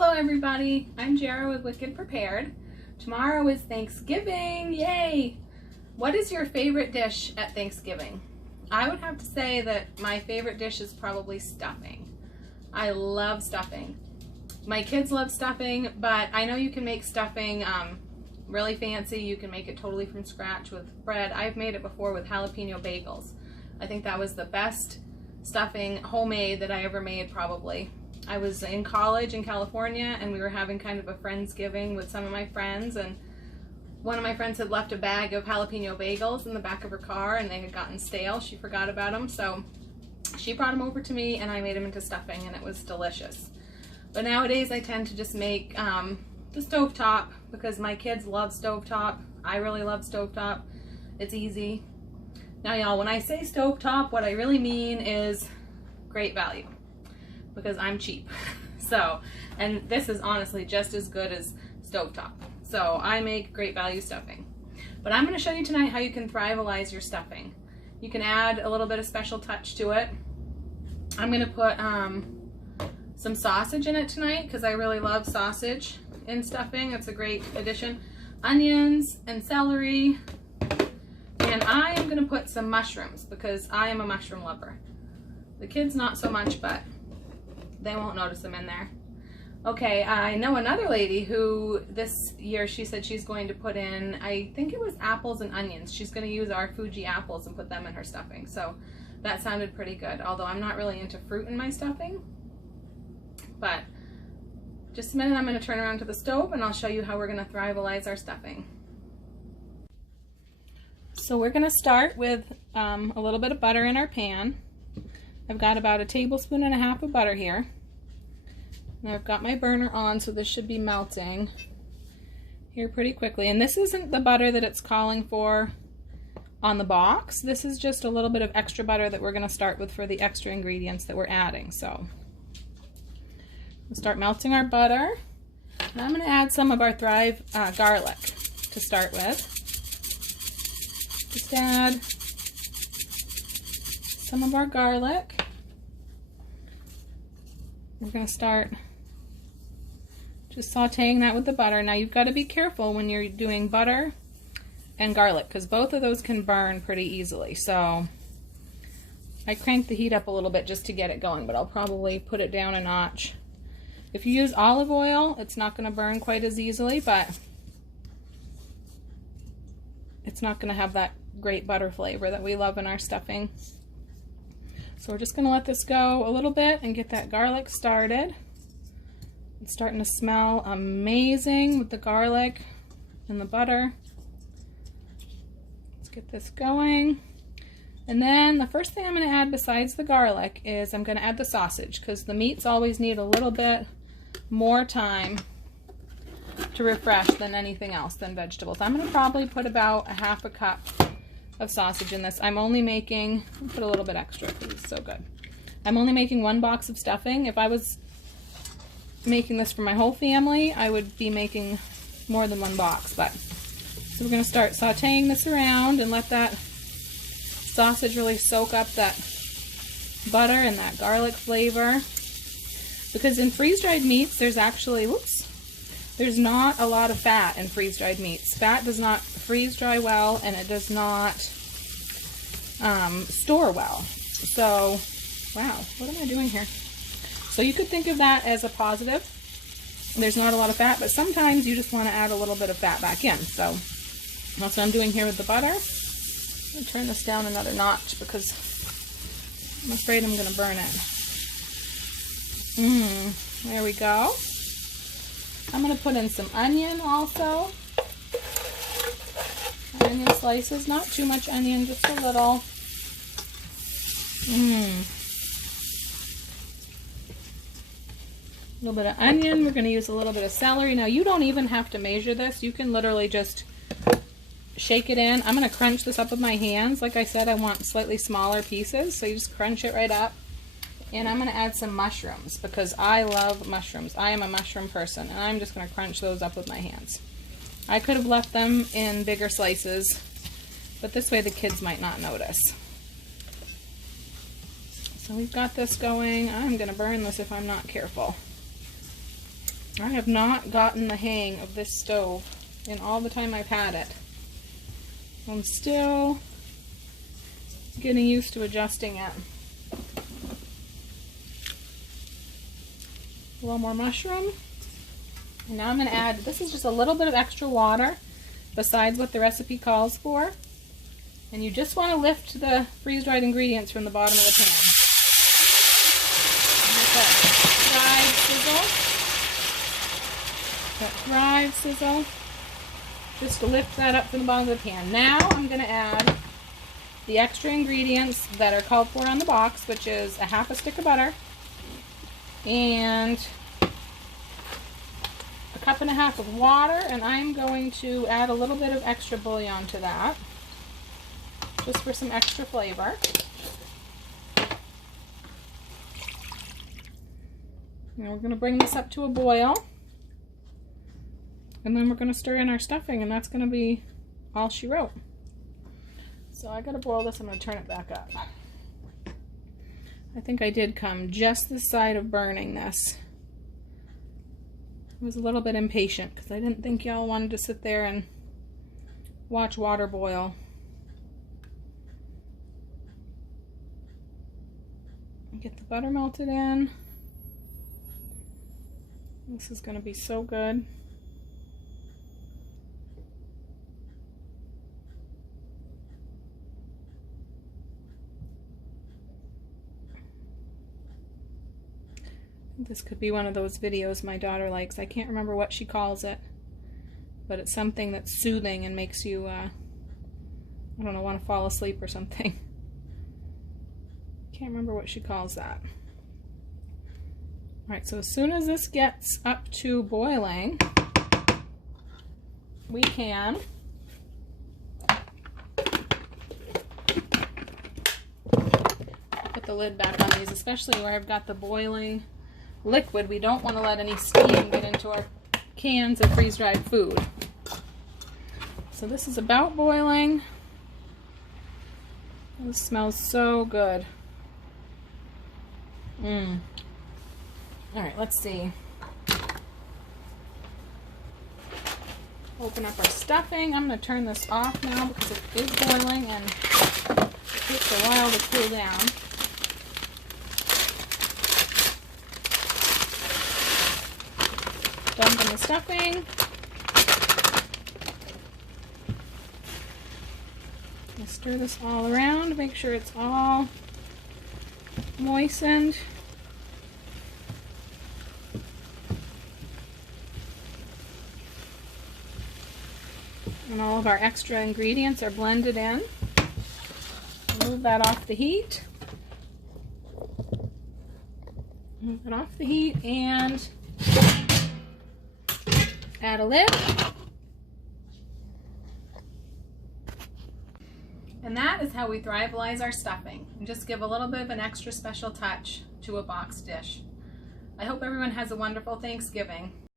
Hello everybody, I'm Jara with Wicked Prepared. Tomorrow is Thanksgiving, yay! What is your favorite dish at Thanksgiving? I would have to say that my favorite dish is probably stuffing. I love stuffing. My kids love stuffing, but I know you can make stuffing really fancy. You can make it totally from scratch with bread. I've made it before with jalapeno bagels. I think that was the best stuffing homemade that I ever made probably. I was in college in California and we were having kind of a Friendsgiving with some of my friends, and one of my friends had left a bag of jalapeno bagels in the back of her car and they had gotten stale. She forgot about them, so she brought them over to me and I made them into stuffing and it was delicious. But nowadays I tend to just make the stovetop because my kids love stovetop. I really love stovetop. It's easy. Now y'all, when I say stovetop, what I really mean is great value, because I'm cheap. So, and this is honestly just as good as stovetop. So I make great value stuffing. But I'm going to show you tonight how you can Thrive-a-lize your stuffing. You can add a little bit of special touch to it. I'm going to put some sausage in it tonight because I really love sausage in stuffing. It's a great addition. Onions and celery. And I am going to put some mushrooms because I am a mushroom lover. The kids not so much, but they won't notice them in there. Okay, I know another lady who this year she said she's going to put in, I think it was apples and onions. She's going to use our Fuji apples and put them in her stuffing. So that sounded pretty good, although I'm not really into fruit in my stuffing. But just a minute, I'm going to turn around to the stove and I'll show you how we're going to Thrive-a-lize our stuffing. So we're going to start with a little bit of butter in our pan. I've got about 1.5 tablespoons of butter here. Now I've got my burner on, so this should be melting here pretty quickly. And this isn't the butter that it's calling for on the box. This is just a little bit of extra butter that we're going to start with for the extra ingredients that we're adding. So we'll start melting our butter. And I'm going to add some of our Thrive garlic to start with. Just add some of our garlic. We're going to start just sauteing that with the butter. Now you've got to be careful when you're doing butter and garlic because both of those can burn pretty easily. So I cranked the heat up a little bit just to get it going, but I'll probably put it down a notch. If you use olive oil, it's not going to burn quite as easily, but it's not going to have that great butter flavor that we love in our stuffing. So we're just going to let this go a little bit and get that garlic started. It's starting to smell amazing with the garlic and the butter. Let's get this going. And then the first thing I'm going to add besides the garlic is I'm going to add the sausage because the meats always need a little bit more time to refresh than anything else, than vegetables. I'm going to probably put about 1/2 cup of sausage in this. I'm only making, I'll put a little bit extra because it's so good. I'm only making 1 box of stuffing. If I was making this for my whole family, I would be making more than 1 box. But so we're going to start sauteing this around and let that sausage really soak up that butter and that garlic flavor. Because in freeze-dried meats, there's actually, there's not a lot of fat in freeze-dried meats. Fat does not freeze-dry well, and it does not store well. So, wow, what am I doing here? So you could think of that as a positive. There's not a lot of fat, but sometimes you just want to add a little bit of fat back in. So that's what I'm doing here with the butter. I'm going to turn this down another notch because I'm afraid I'm going to burn it. There we go. I'm going to put in some onion also. Onion slices, not too much onion, just a little. A little bit of onion. We're going to use a little bit of celery. Now you don't even have to measure this. You can literally just shake it in. I'm going to crunch this up with my hands. Like I said, I want slightly smaller pieces, so you just crunch it right up. And I'm going to add some mushrooms because I love mushrooms. I am a mushroom person, and I'm just going to crunch those up with my hands. I could have left them in bigger slices, but this way the kids might not notice. So we've got this going. I'm going to burn this if I'm not careful. I have not gotten the hang of this stove in all the time I've had it. I'm still getting used to adjusting it. A little more mushroom. And now I'm going to add, this is just a little bit of extra water besides what the recipe calls for. And you just want to lift the freeze-dried ingredients from the bottom of the pan. That Thrive sizzle. Just to lift that up from the bottom of the pan. Now I'm going to add the extra ingredients that are called for on the box, which is a half a stick of butter and a cup and a half of water, and I'm going to add a little bit of extra bouillon to that, just for some extra flavor. Now we're going to bring this up to a boil, and then we're going to stir in our stuffing, and that's going to be all she wrote. So I got to boil this. I'm going to turn it back up. I think I did come just this side of burning this. I was a little bit impatient because I didn't think y'all wanted to sit there and watch water boil. Get the butter melted in. This is going to be so good. This could be one of those videos my daughter likes. I can't remember what she calls it, but it's something that's soothing and makes you, I don't know, want to fall asleep or something. Can't remember what she calls that. Alright, so as soon as this gets up to boiling, we can put the lid back on these, especially where I've got the boiling liquid. We don't want to let any steam get into our cans of freeze-dried food. So this is about boiling. This smells so good. Alright, let's see. Open up our stuffing. I'm going to turn this off now because it is boiling and it takes a while to cool down. Dump in the stuffing. Stir this all around, make sure it's all moistened. And all of our extra ingredients are blended in. Move that off the heat. Move it off the heat and add a lid. And that is how we Thrive-a-lize our stuffing, and just give a little bit of an extra special touch to a box dish. I hope everyone has a wonderful Thanksgiving.